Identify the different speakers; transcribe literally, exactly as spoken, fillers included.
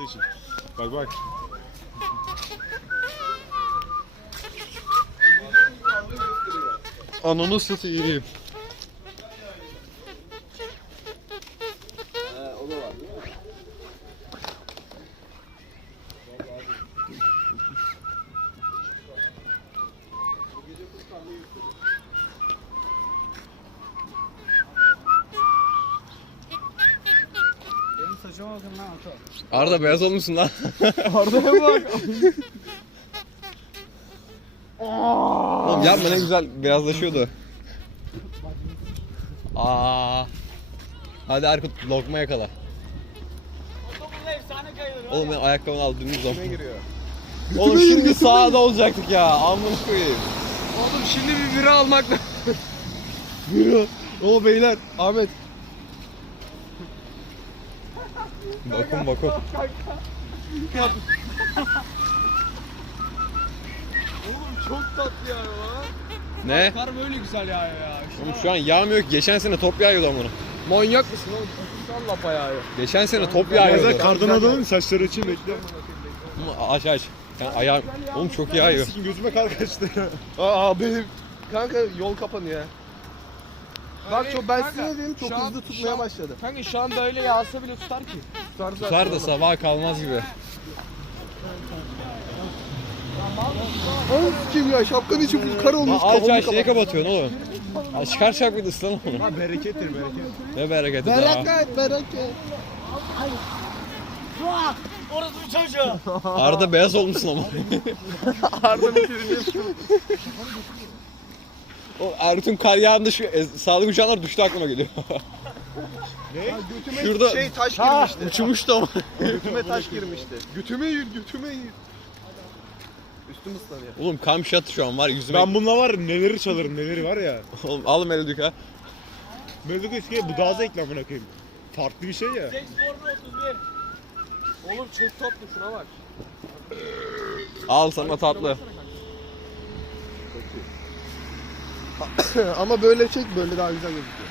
Speaker 1: olduğu için. Bak bak.
Speaker 2: Ananı satayım.
Speaker 3: O da var değil mi?
Speaker 4: Benim saçıma bakın lan Ato.
Speaker 2: Arda beyaz olmuşsun lan.
Speaker 4: Arda'ya bak.
Speaker 2: Oğlum yapma, ne güzel beyazlaşıyordu. Aa. Hadi Erkut, lokma yakala. Oğlum ben ayakkabını al dümdüz ol.
Speaker 3: giriyor?
Speaker 2: Oğlum şimdi sağda olacaktık ya. Amına koyayım.
Speaker 3: Oğlum şimdi bir bira almak lazım. Bira. O beyler. Ahmet.
Speaker 2: Bakın bakın.
Speaker 3: Oğlum çok tatlı ya lan.
Speaker 2: Ne?
Speaker 4: Kar böyle güzel yağıyor ya.
Speaker 2: Oğlum şu an yağmıyor ki. Geçen sene top yağıyordu amına.
Speaker 3: Manyak mısın oğlum? Sen lapa yağıyor.
Speaker 2: Geçen sene top
Speaker 1: Ya
Speaker 2: yağıyordu.
Speaker 1: kardan adamın saçları için bekle.
Speaker 2: Oğlum aç aç. Sen ayağım. Oğlum çok yağıyor.
Speaker 1: Sikin gözüme kar kaçtı ya.
Speaker 3: Aa benim kanka yol kapanıyor ya. Bak
Speaker 4: Hayır,
Speaker 3: çok ben
Speaker 4: kanka,
Speaker 3: size dedim çok
Speaker 4: şu an-
Speaker 3: hızlı
Speaker 4: şu
Speaker 3: tutmaya
Speaker 4: an-
Speaker 3: başladı.
Speaker 4: Kanka şu an böyle yağsa bile tutar ki.
Speaker 3: Tutar zaten
Speaker 2: Tutar da
Speaker 3: oğlum.
Speaker 2: sabaha kalmaz gibi.
Speaker 3: Oğlum kim ya şapkanın içi full kar olmuş.
Speaker 2: Aç
Speaker 3: kafamı
Speaker 2: aç şeyi
Speaker 3: kapat.
Speaker 2: kapatıyorsun oğlum. Ya çıkar şapkayı ıslan onu.
Speaker 1: Ha berekettir bereket.
Speaker 2: Ne bereketi daha.
Speaker 3: Bereket bereket.
Speaker 4: Orası bir çocuğu.
Speaker 2: Arda beyaz olmuşsun ama.
Speaker 3: Arda'nın birini
Speaker 2: O Ertuğrul kar yağında şu e, sağlık uçanlar düştü aklıma geliyor.
Speaker 1: Ne?
Speaker 3: götüme
Speaker 2: Şurada-
Speaker 3: şey taş girmişti.
Speaker 2: Uçmuştu ama.
Speaker 3: Götüme taş girmişti. Götüme yür götüme yür. Üstüm ıslanıyor.
Speaker 2: Oğlum kam shot şu an var yüzüme.
Speaker 1: Ben bununla var neleri çalarım neleri var ya.
Speaker 2: Oğlum alın Melodük ha.
Speaker 1: Böyle eski bu daha zevkli amına koyayım. Farklı bir şey ya.
Speaker 4: Seks porno otuz bir.
Speaker 3: Oğlum çok tatlı şuna bak.
Speaker 2: Al sana tatlı.
Speaker 3: Ama böyle çek böyle daha güzel gözüküyor.